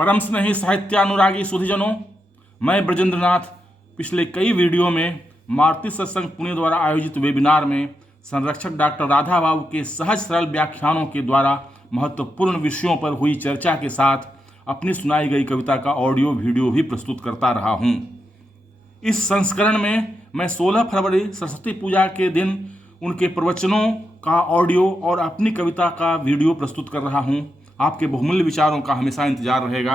परम स्नेही साहित्यानुरागी सुधीजनों, मैं ब्रजेंद्र नाथ पिछले कई वीडियो में मारुति सत्संग पुणे द्वारा आयोजित वेबिनार में संरक्षक डॉक्टर राधा बाबू के सहज सरल व्याख्यानों के द्वारा महत्वपूर्ण विषयों पर हुई चर्चा के साथ अपनी सुनाई गई कविता का ऑडियो वीडियो भी प्रस्तुत करता रहा हूं। इस संस्करण में मैं 16 फरवरी सरस्वती पूजा के दिन उनके प्रवचनों का ऑडियो और अपनी कविता का वीडियो प्रस्तुत कर रहा हूं। आपके बहुमूल्य विचारों का हमेशा इंतजार रहेगा।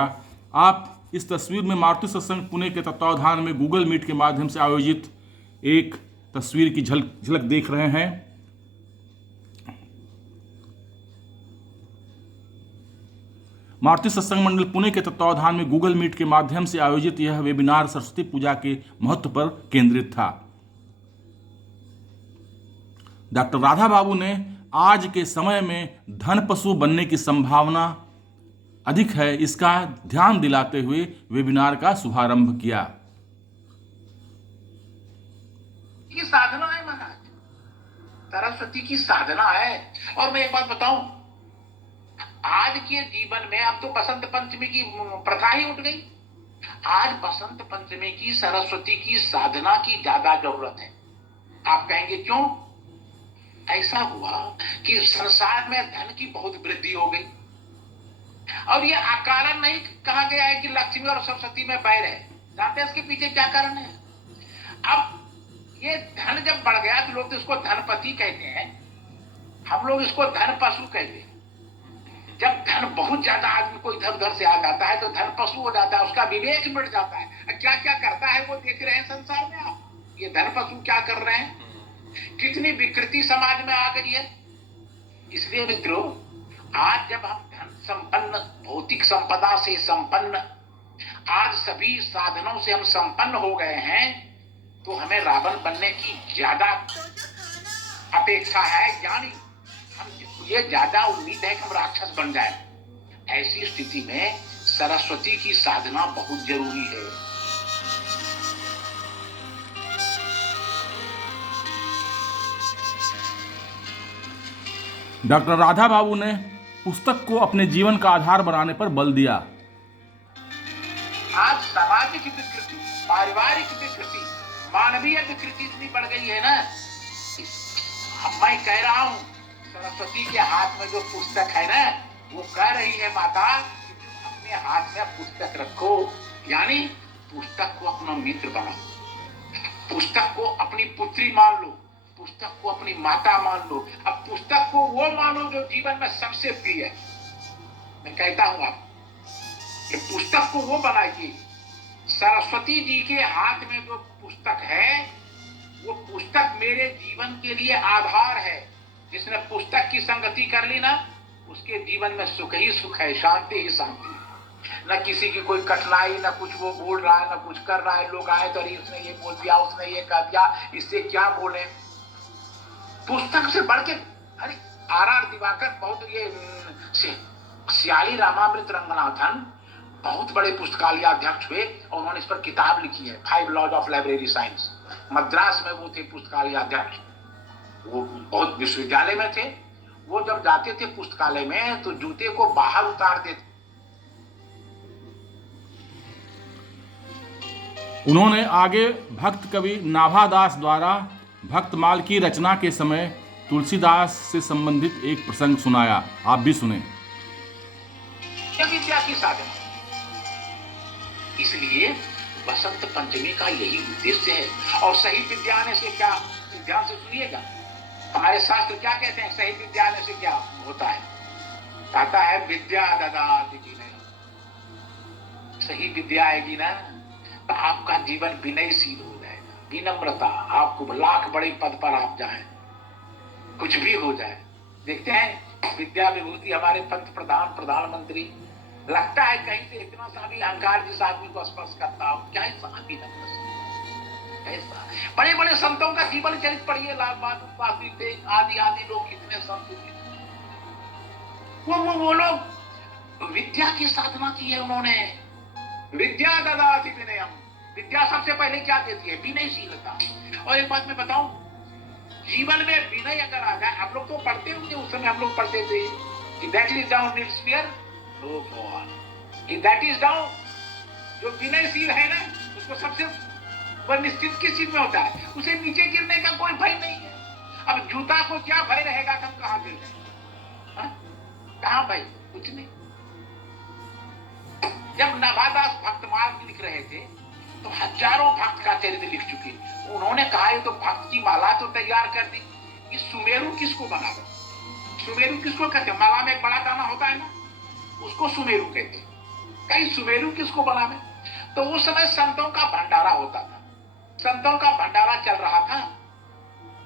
आप इस तस्वीर में मारुति सत्संग पुणे के तत्वावधान में गूगल मीट के माध्यम से आयोजित एक तस्वीर की झलक देख रहे हैं। मारुति सत्संग मंडल पुणे के तत्वावधान में गूगल मीट के माध्यम से आयोजित यह वेबिनार सरस्वती पूजा के महत्व पर केंद्रित था। डॉक्टर राधा बाबू ने आज के समय में धन पशु बनने की संभावना अधिक है, इसका ध्यान दिलाते हुए वेबिनार का शुभारंभ किया। ये साधना है महाराज, सरस्वती की साधना है। और मैं एक बात बताऊं, आज के जीवन में अब तो बसंत पंचमी की प्रथा ही उठ गई। आज बसंत पंचमी की सरस्वती की साधना की ज्यादा जरूरत है। आप कहेंगे क्यों? ऐसा हुआ कि संसार में धन की बहुत वृद्धि हो गई और ये अकारण नहीं कहा गया है कि लक्ष्मी और सरस्वती में बैर है। जानते हैं इसके पीछे क्या कारण है? अब ये धन जब बढ़ गया तो लोग तो इसको धनपति कहते हैं, हम लोग इसको धन पशु कहते हैं। जब धन बहुत ज्यादा आदमी को इधर उधर से आ जाता है तो धन पशु हो जाता है, उसका विवेक मिट जाता है। क्या क्या करता है वो देख रहे हैं संसार में आप। ये धन पशु क्या कर रहे हैं, कितनी विकृति समाज में आ गई है। इसलिए मित्रों, आज जब हम धन संपन्न, भौतिक संपदा से संपन्न, आज सभी साधनों से हम संपन्न हो गए हैं, तो हमें रावण बनने की ज्यादा अपेक्षा है, यानी हम ये ज्यादा उम्मीद है कि हम राक्षस बन जाए। ऐसी स्थिति में सरस्वती की साधना बहुत जरूरी है। डॉक्टर राधा बाबू ने पुस्तक को अपने जीवन का आधार बनाने पर बल दिया। आज सामाजिक विकृति, पारिवारिक विकृति, मानवीय विकृति इतनी बढ़ गई है ना। अब मैं कह रहा हूं, सरस्वती के हाथ में जो पुस्तक है ना, वो कह रही है माता कि तुम अपने हाथ में पुस्तक रखो, यानी पुस्तक को अपना मित्र बनाओ, पुस्तक को अपनी पुत्री मान लो, पुस्तक को अपनी माता मान लो। अब पुस्तक को वो मानो जो जीवन में सबसे प्रिय है। मैं कहता हूं आप कि पुस्तक को वो बनाइए। सरस्वती जी के हाथ में जो पुस्तक है, वो पुस्तक मेरे जीवन के लिए आधार है। जिसने पुस्तक की संगति कर ली ना, उसके जीवन में सुख ही सुख है, शांति ही शांति। न किसी की कोई कठिनाई, न कुछ वो बोल रहा है, न कुछ कर रहा है। लोग आए तो अरे उसने ये बोल दिया, उसने ये कह दिया, इससे क्या बोले। पुस्तक से बढ़ के, अरे आर दिवाकर बहुत, ये सियाली रामामृत रंगनाथन बहुत बड़े पुस्तकालय अध्यक्ष हुए और उन्होंने इस पर किताब लिखी है, 5 laws of library science. Madras में वो थे पुस्तकालय अध्यक्ष, वो बहुत विश्वविद्यालय में थे। वो जब जाते थे पुस्तकालय में तो जूते को बाहर उतारते थे। उन्होंने आगे भक्त कवि नाभादास द्वारा भक्तमाल की रचना के समय तुलसीदास से संबंधित एक प्रसंग सुनाया। आप भी सुने। विद्या की साधना, इसलिए बसंत पंचमी का यही उद्देश्य है। और सही विद्या आने से क्या, ध्यान से सुनिएगा, हमारे शास्त्र क्या कहते हैं, सही विद्या आने से क्या होता है? कहता है विद्या ददाति विनय। सही विद्या आएगी ना तो आपका जीवन विनयशील हो जाएगा, विनम्रता। आपको लाख बड़े पद पर आप जाएं, कुछ भी हो जाए। देखते हैं विद्या विभूति हमारे पंत प्रधान, प्रधानमंत्री, लगता है कहीं से इतना सा भी अहंकार जिस आदमी को स्पर्श करता हो, क्या ऐसा। बड़े बड़े संतों का जीवन चरित्र पढ़िए, लाल बहादुर शास्त्री आदि आदि लोग, कितने संत थे। वो लोग विद्या की साधना की है उन्होंने। विद्या ददाति विनयम, विद्या सबसे पहले क्या देती है? विनयशीलता। और एक बात मैं बताऊं, जीवन में विनय अगर आ जाए, आप लोग तो पढ़ते होंगे, उस समय हम लोग पढ़ते थे कि that is down needs fear no fall. That is down. जो विनयशील है ना, उसको सबसे वह निश्चित किस चीज में होता है, उसे नीचे गिरने का कोई भय नहीं है। अब जूता को क्या भय रहेगा कि हम कहां गिर रहे हैं, कहां भाई, कुछ नहीं। जब नाभादास भक्त मार्ग लिख रहे थे तो हजारों भक्त का चरित्र लिख चुके, उन्होंने कहा ये तो भक्त की माला तो तैयार कर दी, ये सुमेरु किसको बना दो। सुमेरु किसको कहते हैं, माला में एक बड़ा दाना होता है ना, उसको सुमेरु कहते हैं। कहीं सुमेरु किसको बनावे। तो उस समय संतों का भंडारा होता था, संतों का भंडारा चल रहा था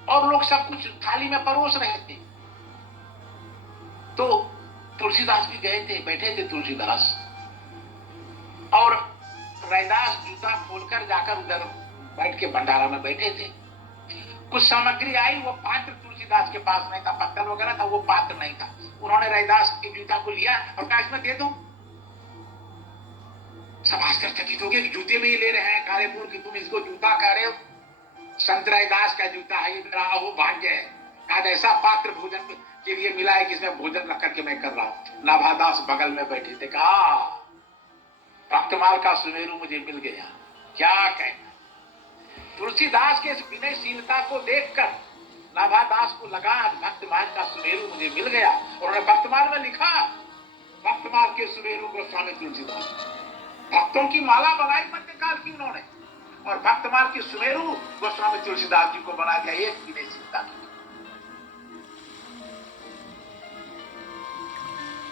और लोग सब कुछ थाली में परोस रहे थे। तो तुलसीदास भी गए थे, बैठे थे तुलसीदास, और रैदास जूता खोलकर जाकर उधर बैठ के भंडारा में बैठे थे। कुछ सामग्री आई, वो पात्र तुलसीदास के पास नहीं था, पत्तल वगैरह था, वो पात्र नहीं था। उन्होंने रैदास के जूता को लिया और कहा इसमें दे दो। सब आश्चर्यचकित हो गए कि जूते में ही ले रहे हैं कालेपुर की, तुम इसको जूता कह रहे हो। संत रैदास का जूता है, ये मेरा अहोभाग्य है, आज ऐसा पात्र भोजन के लिए मिला है कि इसमें भोजन रख करके मैं कर रहा हूं। नाभादास बगल में बैठे थे, कहा भक्तमाल का सुमेरु मुझे मिल गया। क्या कहना, तुलसीदास के इस विनयशीलता को देखकर नाभादास को लगा भक्तमाल का सुमेरु मुझे मिल गया। उन्होंने भक्तमाल में लिखा, भक्तमाल के सुमेरु गोस्वामी तुलसीदास। भक्तों की माला बनाई मध्यकाल की उन्होंने, और भक्तमाल के सुमेरु गोस्वामी तुलसीदास जी को बना दिया एक विनयशीलता।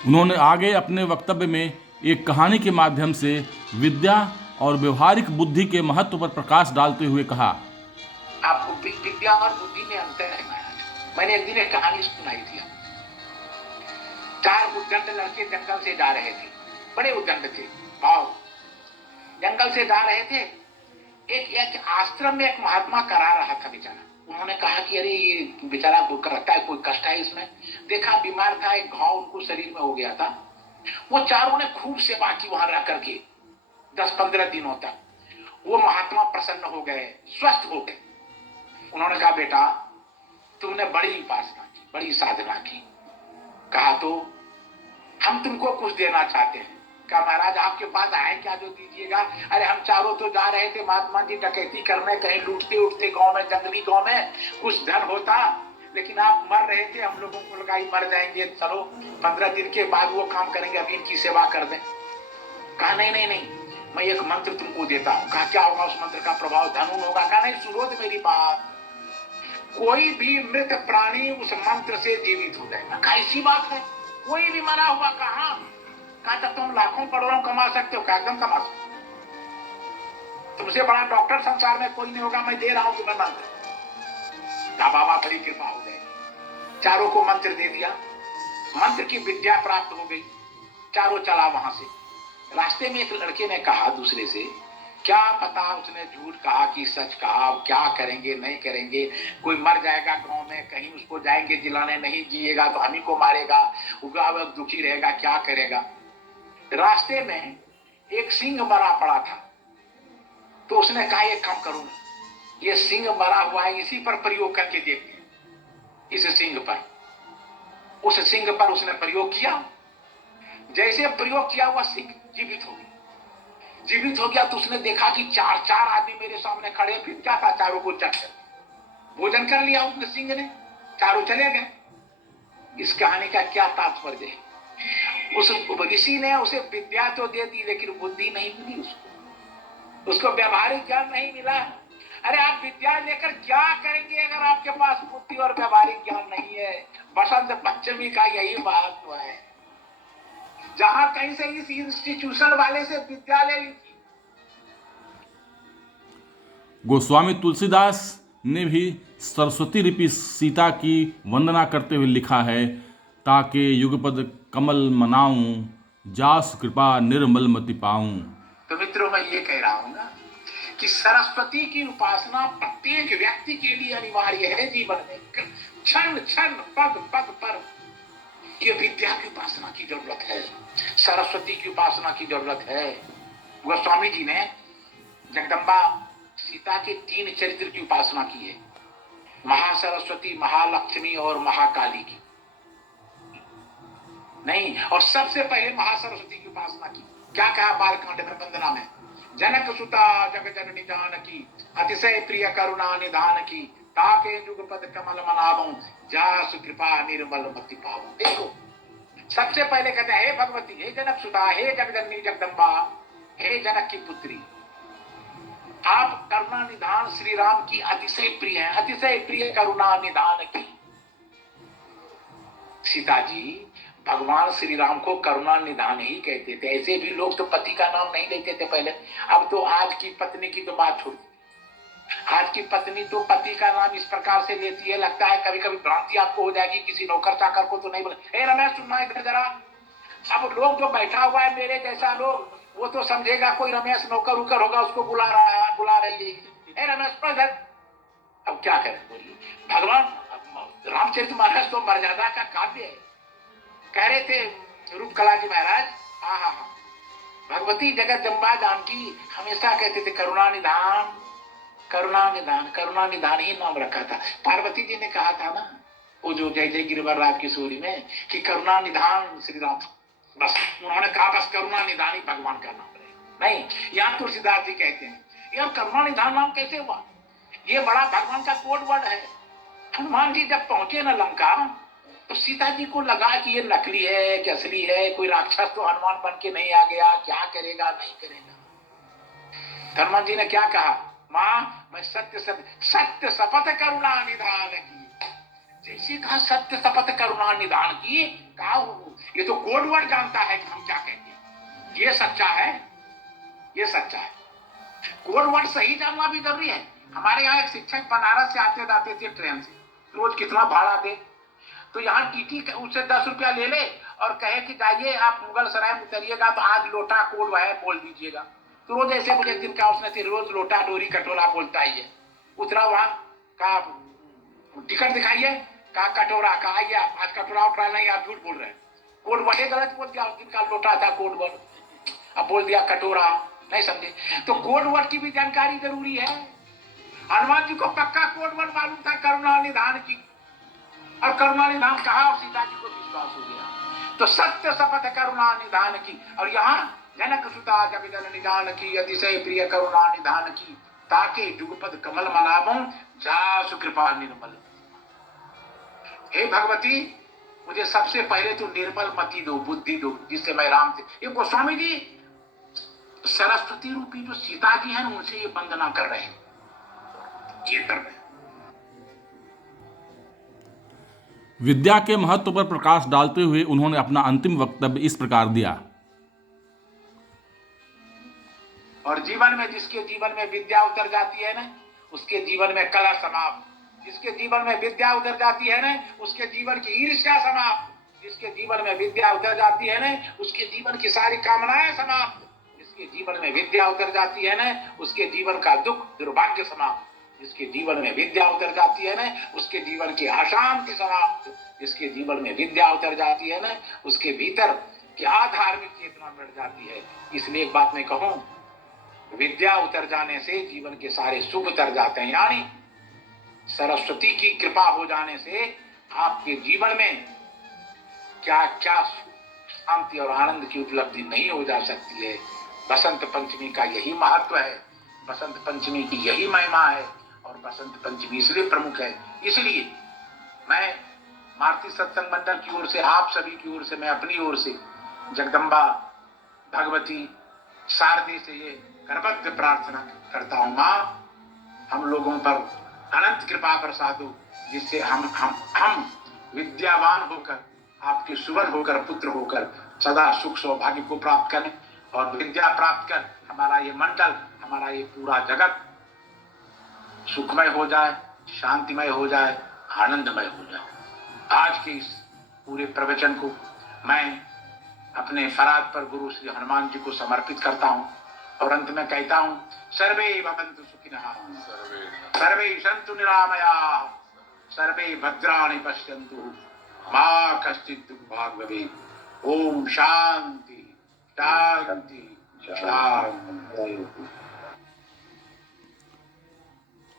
उन्होंने आगे अपने वक्तव्य में एक कहानी के माध्यम से विद्या और व्यवहारिक बुद्धि के महत्व पर प्रकाश डालते हुए कहा, आपको विद्या और बुद्धि में अंतर है महाराज। मैंने एक दिन एक कहानी सुनाई थी। 4 उद्दंड लड़के जंगल से जा रहे थे, बड़े उद्दंड थे, भाव जंगल से जा रहे थे। एक आश्रम में एक महात्मा करा रहा था बेचारा। उन्होंने कहा कि अरे ये बेचारा भूख लगता है, कोई कष्ट है इसमें। देखा बीमार था, एक घाव उनको शरीर में हो गया था। वो चारों ने खूब सेवा की वहां रह करके 10-15 दिनों तक। वो महात्मा प्रसन्न हो गए, स्वस्थ हो गए। उन्होंने कहा बेटा तुमने बड़ी उपासना की, बड़ी साधना की। कहा तो हम तुमको कुछ देना चाहते हैं। कहा महाराज आपके पास आए क्या जो दीजिएगा। अरे हम चारों तो जा रहे थे महात्मा जी डकैती करने, कहीं लूटते उठते गांव में, जंगली गांव में कुछ धन होता, लेकिन आप मर रहे थे, हम लोगों को लगा मर जाएंगे, चलो 15 दिन के बाद वो काम करेंगे, अभी इनकी सेवा कर दें। कहा नहीं नहीं नहीं, मैं एक मंत्र तुमको देता हूं। कहा क्या होगा उस मंत्र का प्रभाव, धनुन होगा। कहा नहीं सुनो तो मेरी बात, कोई भी मृत प्राणी उस मंत्र से जीवित हो जाएगा। कहा ऐसी बात है, कोई भी मरा हुआ। कहा तब तुम लाखों करोड़ों कमा सकते हो। एकदम कमा सकते, तुमसे बड़ा डॉक्टर संसार में कोई नहीं होगा, मैं दे रहा हूं तुम्हें मंत्र। कहा बाबा बड़ी कृपा हो गई। चारों को मंत्र दे दिया, मंत्र की विद्या प्राप्त हो गई। चारों चला वहां से। रास्ते में एक लड़के ने कहा दूसरे से, क्या पता उसने झूठ कहा कि सच कहा, क्या करेंगे नहीं करेंगे, कोई मर जाएगा गांव में, कहीं उसको जाएंगे जिलाने, नहीं जिएगा तो हम ही को मारेगा, वो दुखी रहेगा, क्या करेगा। रास्ते में एक सिंह मरा पड़ा था, तो उसने कहा एक काम करूं, ये सिंह मरा हुआ है, इसी पर प्रयोग करके देखते हैं। इस सिंह पर, उस सिंह पर उसने प्रयोग किया। जैसे प्रयोग किया हुआ सिंह जीवित हो गया। जीवित हो गया तो उसने देखा कि 4 आदमी मेरे सामने खड़े, फिर क्या था, चारों को चट भोजन कर लिया उसने सिंह ने, चारों चले गए। इस कहानी का क्या तात्पर्य है, उस ऋषि ने उसे विद्या तो दे दी लेकिन बुद्धि नहीं मिली उसको व्यवहारिक ज्ञान नहीं मिला। अरे आप विद्या लेकर क्या करेंगे अगर आपके पास बुद्धि और व्यवहारिक ज्ञान नहीं है। बसंत पंचमी का यही बात तो है, जहां कहीं से इस इंस्टीट्यूशन वाले से विद्या ले ली थी। गोस्वामी तुलसीदास ने भी सरस्वती रूपी सीता की वंदना करते हुए लिखा है, ताके युगपद कमल मनाऊं, जास कृपा निर्मल मति पाऊं। तो मित्रों मैं ये कह रहा हूं ना कि सरस्वती की उपासना प्रत्येक व्यक्ति के लिए अनिवार्य है। जीवन में क्षण क्षण पग पग पर ये विद्या की उपासना की जरूरत है, सरस्वती की उपासना की जरूरत है। गोस्वामी जी ने जगदम्बा सीता के 3 चरित्र की उपासना की है, महासरस्वती, महालक्ष्मी और महाकाली की नहीं, और सबसे पहले महासरस्वती की उपासना की। क्या कहा बालकांड में वंदना में, जनक सुता जग जननी जानकी अतिशय प्रिय करुणा निधान की, ताके जुगपद कमल मनावो जासु कृपा निर्मल मति पावो। देखो सबसे पहले कहते हैं हे भगवती, हे जनक सुता, हे जगजननी जगदम्बा, हे जनक की पुत्री, आप करुणा निधान श्री राम की अतिशय प्रिय है, अतिशय प्रिय करुणा निधान की। सीता जी भगवान श्री राम को करुणा निधान ही कहते थे, ऐसे भी लोग तो पति का नाम नहीं लेते थे पहले। अब तो आज की पत्नी की तो बात छोड़, आज की पत्नी तो पति का नाम इस प्रकार से लेती है, लगता है कभी कभी भ्रांति आपको हो जाएगी, किसी नौकर चाकर को तो नहीं बोले, ए रमेश सुनना इधर जरा। अब लोग जो बैठा हुआ है मेरे जैसा लोग, वो तो समझेगा कोई रमेश नौकर उकर होगा, उसको बुला रही है, ए रमेश इधर। अब क्या करें बोलिए, भगवान रामचरित मानस तो मर्यादा का काव्य है। कह रहे थे रूपकला जी महाराज, हाँ, भगवती जगदम्बा जानकी हमेशा कहते थे करुणा निधान, करुणा निधान, करुणा निधान ही नाम रखा था। पार्वती जी ने कहा था ना वो जो जय जय गिरिवर राज की सूरी में कि करुणा निधान श्री राम, बस उन्होंने कहा बस करुणा निधान ही भगवान का नाम रहे। नहीं, यहाँ तुलसीदास जी कहते हैं यार करुणा निधान नाम कैसे हुआ, ये बड़ा भगवान का कोड वर्ड है। हनुमान जी जब पहुंचे ना लंका, तो सीता जी को लगा कि ये नकली है कि असली है, कोई राक्षस तो हनुमान बन के नहीं आ गया, क्या करेगा नहीं करेगा। हनुमान जी ने क्या कहा, माँ मैं सत्य शपथ करुणा निधान की। जैसे कहा सत्य शपथ करुणा निधान की, कहा ये तो कोड वर्ड जानता है कि हम क्या कहते हैं, ये सच्चा है, ये सच्चा है। कोड वर्ड सही जानना भी जरूरी है। हमारे यहाँ एक शिक्षक बनारस से आते जाते थे ट्रेन से, रोज कितना भाड़ा दे, तो यहाँ टीटी उससे 10 रुपया ले ले और कहे कि जाइए आप मुगल सराय में उतरिएगा तो आज लोटा कोड है बोल दीजिएगा। तो रोज ऐसे मुझे दिन का उसने रोज लोटा डोरी कटोरा बोलता ही है। उतरा वहां का टिकट दिखाइए, कहा कटोरा, कहा आइए आप, आज कटोरा उठा नहीं, आप झूठ बोल रहे हैं, कोड वर्ड गलत बोल दिया। उस दिन का लोटा था कोड वर्ड, अब बोल दिया कटोरा, नहीं समझे। तो कोड वर्ड की भी जानकारी जरूरी है। हनुमान जी को पक्का कोड वर्ड मालूम था करुणा निधान की, और करुणा निधान कहा और सीता जी को विश्वास हो गया। तो सत्य शपथ करुणा निधान की, और यहाँ जनक सुता जग जननी जानकी अतिशय प्रिय करुणा निधान की, ताके जुगपद कमल मनावो जासु कृपा निर्मल। हे भगवती मुझे सबसे पहले तो निर्मल मति दो, बुद्धि दो, जिससे मैं राम से, ये गोस्वामी जी सरस्वती रूपी जो सीता जी हैं उनसे ये वंदना कर रहे हैं, ये कर रहे हैं। विद्या के महत्व पर प्रकाश डालते हुए उन्होंने अपना अंतिम वक्तव्य इस प्रकार दिया। और जीवन में जिसके जीवन में विद्या उतर जाती है ना, उसके जीवन में कला समाप्त। जिसके जीवन में विद्या उतर जाती है ना, उसके जीवन की ईर्ष्या समाप्त। जिसके जीवन में विद्या उतर जाती है ना, उसके जीवन की सारी कामनाएं समाप्त। जिसके जीवन में विद्या उतर जाती है ना, उसके जीवन का दुख दुर्भाग्य समाप्त। जिसके जीवन में विद्या उतर जाती है ना, उसके जीवन की अशांति समाप्त। जिसके जीवन में विद्या उतर जाती है ना, उसके भीतर क्या धार्मिक चेतना बढ़ जाती है। इसलिए एक बात मैं कहूं, विद्या उतर जाने से जीवन के सारे सुख उतर जाते हैं। यानी सरस्वती की कृपा हो जाने से आपके जीवन में क्या क्या शांति और आनंद की उपलब्धि नहीं हो जा सकती है। बसंत पंचमी का यही महत्व है, बसंत पंचमी की यही महिमा है, और बसंत पंचमी इसलिए प्रमुख है। इसलिए मैं मारुति सत्संग मंडल की ओर से, आप सभी की ओर से, मैं अपनी ओर से जगदम्बा भगवती शारदे से ये करबद्ध प्रार्थना करता हूं, माँ हम लोगों पर अनंत कृपा बरसातो, जिससे हम विद्यावान होकर, आपके सुवर होकर, पुत्र होकर सदा सुख सौभाग्य को प्राप्त करें, और विद्या प्राप्त कर हमारा ये मंडल, हमारा ये पूरा जगत सुखमय हो जाए, शांतिमय हो जाए, आनंदमय हो जाए। आज के इस पूरे प्रवचन को मैं अपने फराद पर गुरु श्री हनुमान जी को समर्पित करता हूं, और अंत में कहता हूं, सर्वे भवन्तु सुखिनः, सर्वे सन्तु निरामयाः, सर्वे भद्राणि पश्यन्तु, मा कश्चित् दुःखभाग् भवेत्। ओम शांति शांति शांति।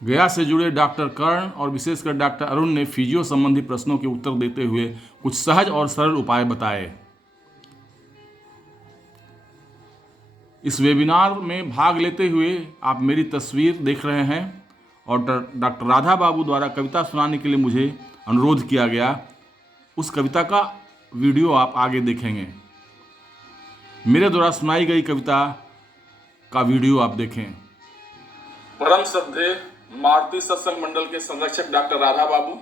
गया से जुड़े डॉक्टर कर्ण और विशेषकर डॉक्टर अरुण ने फिजियो संबंधी प्रश्नों के उत्तर देते हुए कुछ सहज और सरल उपाय बताए। इस वेबिनार में भाग लेते हुए आप मेरी तस्वीर देख रहे हैं और डॉक्टर राधा बाबू द्वारा कविता सुनाने के लिए मुझे अनुरोध किया गया। उस कविता का वीडियो आप आगे देखेंगे। मेरे द्वारा सुनाई गई कविता का वीडियो आप देखें। परम श्रद्धेय मारुति सत्संग मंडल के संरक्षक डॉक्टर राधा बाबू,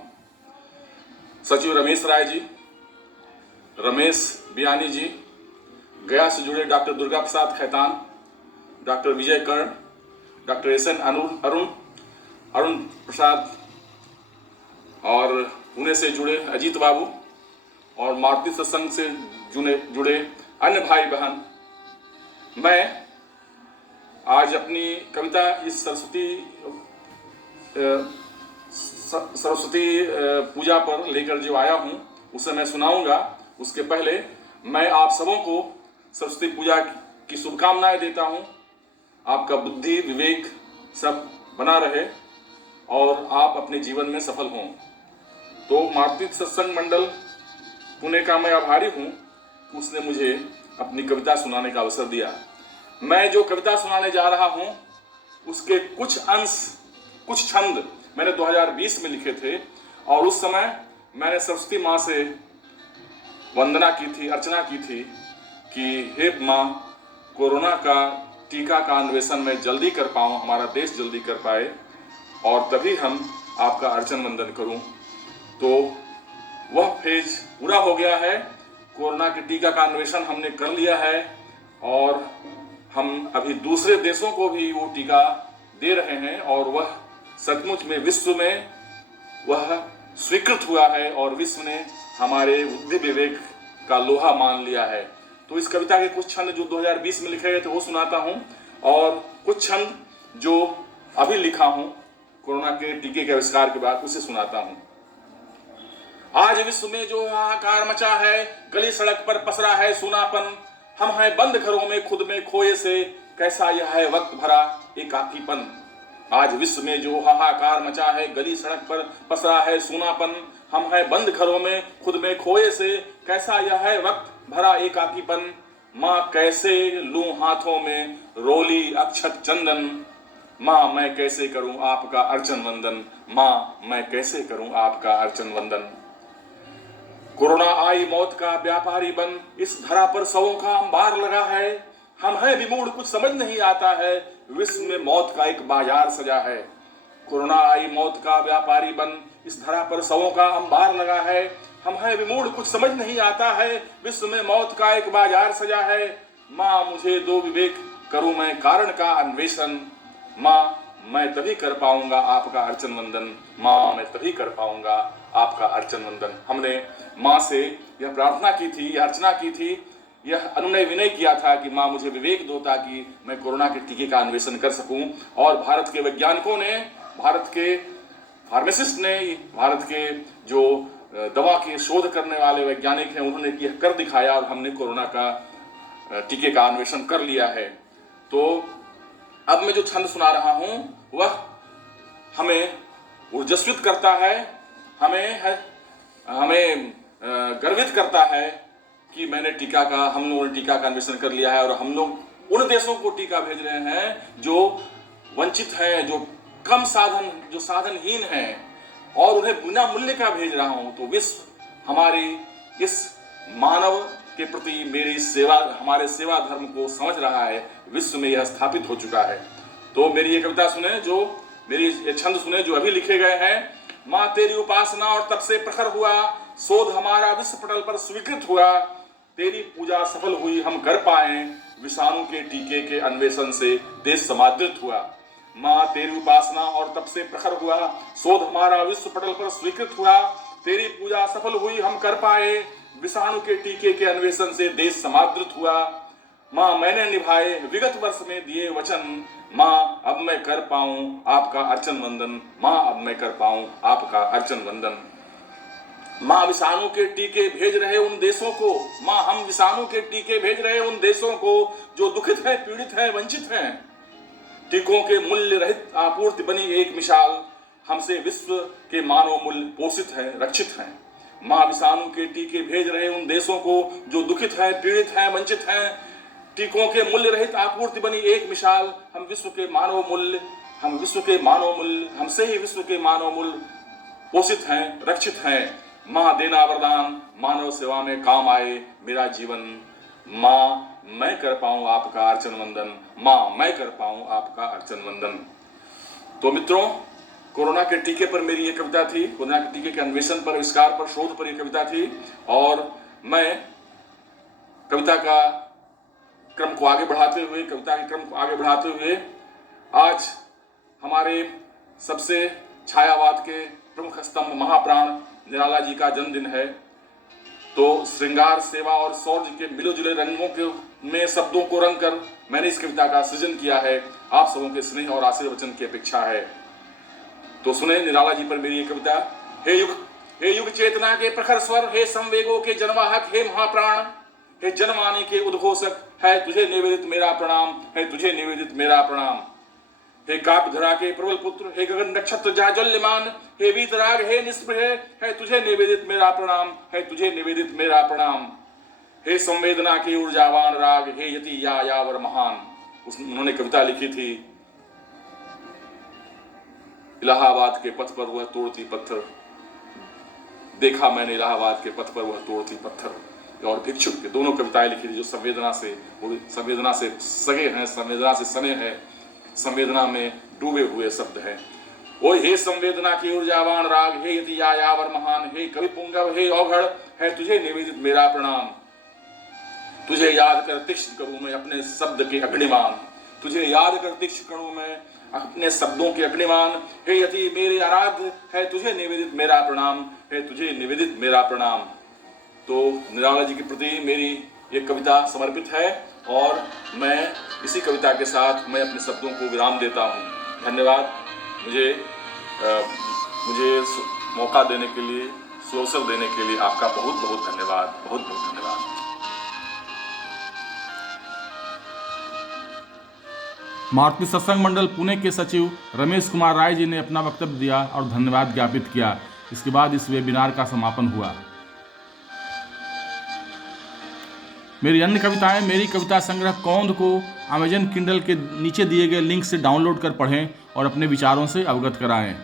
सचिव रमेश राय जी, रमेश बियानी जी, गया से जुड़े डॉक्टर दुर्गा प्रसाद खैतान, डॉक्टर विजय कर्ण, डॉक्टर एस एन अरुण प्रसाद और पुणे से जुड़े अजीत बाबू और मारुति सत्संग से जुड़े अन्य भाई बहन, मैं आज अपनी कविता इस सरस्वती पूजा पर लेकर जो आया हूँ उसे मैं सुनाऊंगा। उसके पहले मैं आप सबों को सरस्वती पूजा की शुभकामनाएं देता हूँ। आपका बुद्धि विवेक सब बना रहे और आप अपने जीवन में सफल हों। तो मारुति सत्संग मंडल पुणे का मैं आभारी हूँ, उसने मुझे अपनी कविता सुनाने का अवसर दिया। मैं जो कविता सुनाने जा रहा हूँ उसके कुछ अंश, कुछ छंद मैंने 2020 में लिखे थे और उस समय मैंने सरस्वती माँ से वंदना की थी, अर्चना की थी कि हे माँ, कोरोना का टीका का अन्वेषण मैं जल्दी कर पाऊँ, हमारा देश जल्दी कर पाए और तभी हम आपका अर्चन वंदन करूँ। तो वह फेज पूरा हो गया है। कोरोना के टीका का अन्वेषण हमने कर लिया है और हम अभी दूसरे देशों को भी वो टीका दे रहे हैं और वह सचमुच में विश्व में वह स्वीकृत हुआ है और विश्व ने हमारे बुद्धि विवेक का लोहा मान लिया है। तो इस कविता के कुछ छंद जो 2020 में लिखे गए थे वो सुनाता हूँ और कुछ छंद जो अभी लिखा हूँ कोरोना के टीके के आविष्कार के बाद उसे सुनाता हूँ। आज विश्व में जो हाहाकार मचा है, गली सड़क पर पसरा है सूनापन, हम हैं बंद घरों में खुद में खोए से, कैसा यह है वक्त भरा एकाकीपन। आज विश्व में जो हाहाकार मचा है, गली सड़क पर पसरा है सूनापन, हम हैं बंद घरों में खुद में खोए से, कैसा यह है वक्त भरा एकाकीपन। माँ कैसे लूं हाथों में रोली अक्षत चंदन, माँ मैं कैसे करूं आपका अर्चन वंदन, माँ मैं कैसे करूं आपका अर्चन वंदन। कोरोना आई मौत का व्यापारी बन, इस धरा पर सौों का अंबार लगा है, हम हैं विमूढ़ कुछ समझ नहीं आता है, विश्व में मौत का एक बाजार सजा है। कोरोना आई मौत का व्यापारी बन, इस धरा पर सौों का अंबार लगा है, हम हैं विमूढ़ कुछ समझ नहीं आता है, विश्व में मौत का एक बाजार सजा है। माँ मुझे दो विवेक, करूं मैं कारण का अन्वेषण, माँ मैं तभी कर पाऊंगा आपका अर्चन वंदन, माँ मैं तभी कर पाऊंगा आपका अर्चन वंदन। हमने माँ से यह प्रार्थना की थी, यह अर्चना की थी, यह अनुनय विनय किया था कि माँ मुझे विवेक दो ताकि मैं कोरोना के टीके का अन्वेषण कर सकूं। और भारत के वैज्ञानिकों ने, भारत के फार्मासिस्ट ने, भारत के जो दवा के शोध करने वाले वैज्ञानिक हैं, उन्होंने यह कर दिखाया और हमने कोरोना का टीके का अन्वेषण कर लिया है। तो अब मैं जो छंद सुना रहा हूं वह हमें ऊर्जस्वित करता है, हमें गर्वित करता है कि हम लोगों ने टीका का अन्वेषण कर लिया है और हम लोग उन देशों को टीका भेज रहे हैं जो वंचित हैं, जो कम साधन, जो साधनहीन हैं और उन्हें बिना मूल्य का भेज रहा हूं। तो विश्व हमारी इस मानव के प्रति मेरी सेवा, हमारे सेवा धर्म को समझ रहा है, विश्व में यह स्थापित हो चुका है। तो मेरी ये कविता सुने, जो मेरी ये छंद सुने जो अभी लिखे गए हैं। माँ तेरी उपासना और तब से प्रखर हुआ, शोध हमारा विश्व पटल पर स्वीकृत हुआ, तेरी पूजा सफल हुई हम कर पाए, विषाणु के टीके के अन्वेषण से देश समादृत हुआ। माँ तेरी उपासना और तब से प्रखर हुआ, शोध हमारा विश्व पटल पर स्वीकृत हुआ, तेरी पूजा सफल हुई हम कर पाए, विषाणु के टीके के अन्वेषण से देश समादृत हुआ। माँ मैंने निभाए विगत वर्ष में दिए वचन, माँ अब मैं कर पाऊं आपका अर्चन वंदन, माँ अब मैं कर पाऊं आपका अर्चन वंदन। माँ विषाणु के टीके भेज रहे उन देशों को, माँ हम विषाणु के टीके भेज रहे उन देशों को जो दुखित है, पीड़ित है, वंचित हैं। टीकों के मूल्य रहित आपूर्ति बनी एक मिसाल, हमसे विश्व के मानव मूल्य पोषित हैं, रक्षित हैं। माँ विषाणु के टीके भेज रहे उन देशों को जो दुखित हैं, पीड़ित हैं, वंचित हैं। टीकों के मूल्य रहित आपूर्ति बनी एक मिसाल। हम विश्व के मानव मूल्य, हमसे ही विश्व के मानव मूल्य पोषित हैं, रक्षित हैं। माँ देना वरदान, मानव सेवा में काम आए मेरा जीवन। माँ मैं कर पाऊं आपका अर्चन वंदन, माँ मैं कर पाऊं आपका अर्चन वंदन। तो मित्रों, कोरोना के टीके पर मेरी ये कविता थी, कोरोना के टीके के अन्वेषण पर, आविष्कार पर, शोध पर ये कविता थी। और मैं कविता का क्रम को आगे बढ़ाते हुए आज हमारे सबसे छायावाद के प्रमुख स्तंभ महाप्राण निराला जी का जन्मदिन है। तो श्रृंगार, सेवा और शौर्य के मिले जुले रंगों के में शब्दों को रंग कर मैंने इस कविता का सृजन किया है। आप सबों के स्नेह और आशीर्वचन की अपेक्षा है। तो सुने निराला जी पर मेरी ये कविता। हे युग चेतना के प्रखर स्वर, हे संवेगों के जनवाहक, हे महाप्राण, हे जनवाणी के उद्घोषक, है तुझे निवेदित मेरा प्रणाम, है तुझे निवेदित मेरा प्रणाम। हे काव्य धरा के प्रबल पुत्र, हे गगन नक्षत्र जाज्वल्यमान, हे वीतराग, हे निस्पृह, है तुझे निवेदित मेरा प्रणाम, है तुझे निवेदित मेरा प्रणाम। हे संवेदना के ऊर्जावान राग, हे यति यावर महान। उन्होंने कविता लिखी थी, इलाहाबाद के पथ पर वह तोड़ती पत्थर, देखा मैंने इलाहाबाद के पथ पर वह तोड़ती पत्थर। और भिक्षुक के दोनों कविताएं लिखी थी जो संवेदना से सगे हैं, संवेदना से सने हैं, संवेदना में डूबे हुए शब्द हैं। ओ हे संवेदना की ऊर्जावान राग, हे यति यावर महान, हे कवि पुंगव, हे औघड़, है तुझे निवेदित मेरा प्रणाम। तुझे याद कर तीक्ष्ण करूं मैं अपने शब्द के अग्निमान, तुझे याद कर तीक्ष्ण करूं मैं अपने शब्दों के अग्निमान। हे यति मेरे आराध्य, है तुझे निवेदित मेरा प्रणाम, है तुझे निवेदित मेरा प्रणाम। तो निराला जी के प्रति मेरी ये कविता समर्पित है और मैं इसी कविता के साथ मैं अपने शब्दों को विराम देता हूँ। धन्यवाद। मुझे मौका देने के लिए, अवसर देने के लिए आपका बहुत बहुत धन्यवाद, बहुत बहुत धन्यवाद। मारुति सत्संग मंडल पुणे के सचिव रमेश कुमार राय जी ने अपना वक्तव्य दिया और धन्यवाद ज्ञापित किया। इसके बाद इस वेबिनार का समापन हुआ। मेरी अन्य कविताएं मेरी कविता संग्रह कौंध को अमेजन किंडल के नीचे दिए गए लिंक से डाउनलोड कर पढ़ें और अपने विचारों से अवगत कराएं।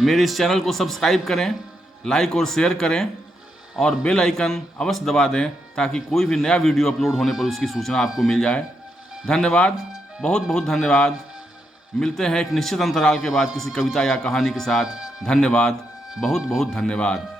मेरे इस चैनल को सब्सक्राइब करें, लाइक और शेयर करें और बेल आइकन अवश्य दबा दें ताकि कोई भी नया वीडियो अपलोड होने पर उसकी सूचना आपको मिल जाए। धन्यवाद, बहुत बहुत धन्यवाद। मिलते हैं एक निश्चित अंतराल के बाद किसी कविता या कहानी के साथ। धन्यवाद, बहुत बहुत धन्यवाद।